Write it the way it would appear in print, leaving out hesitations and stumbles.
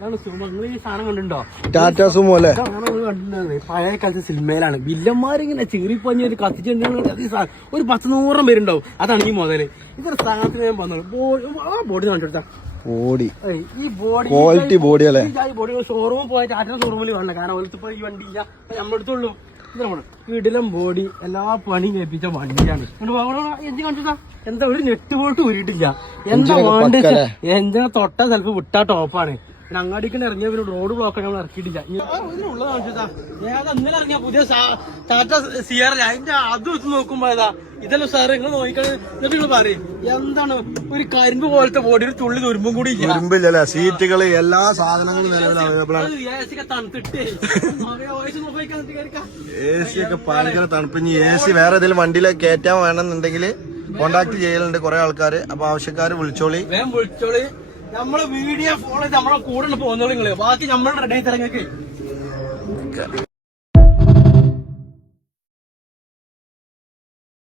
നിങ്ങൾ ഈ സാധനം കണ്ടിട്ടുണ്ടോ? ടാറ്റാ സുമോ അല്ലേ? കണ്ടിട്ടുണ്ടായിരുന്നത് പഴയ കാലത്ത് സിനിമയിലാണ്. വില്ലന്മാരിങ്ങനെ ചീറിപ്പഞ്ഞ് കത്തിച്ചിട്ടുണ്ടെങ്കിൽ ഒരു 10-100 പേരുണ്ടാവും. അതാണ് ഈ മുതല്. ഇതൊരു സാധനത്തിന് ഞാൻ വന്നത് ബോഡി കാണിച്ചെടുത്താ ബോഡി ഈ ബോഡി ക്വാളിറ്റി ബോഡി അല്ലേ? ഈ ബോഡി ഷോറൂമിൽ പോയ ടാറ്റ ഷോറൂമിൽ വേണ്ട. കാരണം അവർക്ക് ഈ വണ്ടി ഇല്ല, നമ്മളെടുത്തുള്ളൂ. വീട്ടിലും ബോഡി എല്ലാ പണിയും ഏൽപ്പിച്ച വണ്ടിയാണ്. എഞ്ചിൻ കാണിച്ചാ എന്താ ഒരു നെറ്റ് പോയിട്ട് ഊരിട്ടില്ല. എന്താ വേണ്ട എഞ്ചിനെ തൊട്ട ചിലപ്പോ വിട്ടാ ടോപ്പാണ്. പിന്നെ അങ്ങാടിക്ക് ഇറങ്ങിയ പിന്നെ റോഡ് ബ്ലോക്ക് നമ്മൾ ഇറക്കിയിട്ടില്ല. ഇതിനുള്ളത് കാണിച്ചാ ഏതാ ഇന്നലെ ഇറങ്ങിയ പുതിയ ടാറ്റ സിയർ. അതിന്റെ അതും ഇത് നോക്കുമ്പോ ഏതാ ഇതല്ലോ സാറ് നിങ്ങൾ നോക്കിക്കളി. എന്നിട്ട് നിങ്ങൾ പറയും എന്താണ് ഒരു കരിമ്പ് പോലത്തെ ബോഡി, ഒരു തുള്ളി തുരുമ്പും കൂടി ഇല്ല. സീറ്റുകള് എല്ലാ സാധനങ്ങളും നിലവിൽ അവൈലബിൾ ആണ്. തണുത്തിട്ട് AC ഒക്കെ ഭയങ്കര തണുപ്പ്. ഇനി AC വേറെ ഏതെങ്കിലും വണ്ടിയിൽ കയറ്റാൻ വേണമെന്നുണ്ടെങ്കിൽ കോണ്ടാക്ട് ചെയ്യലുണ്ട് കുറെ ആൾക്കാര്. അപ്പൊ ആവശ്യക്കാര് വിളിച്ചോളി, വേഗം വിളിച്ചോളി. നമ്മളെ വീഡിയോ ഫോളോ ചെയ്ത് നമ്മളെ കൂടെ പോകുന്നോളൂ നിങ്ങള്. ബാക്കി നമ്മളുടെ റെഡി ആയി തരങ്ങൾക്ക്.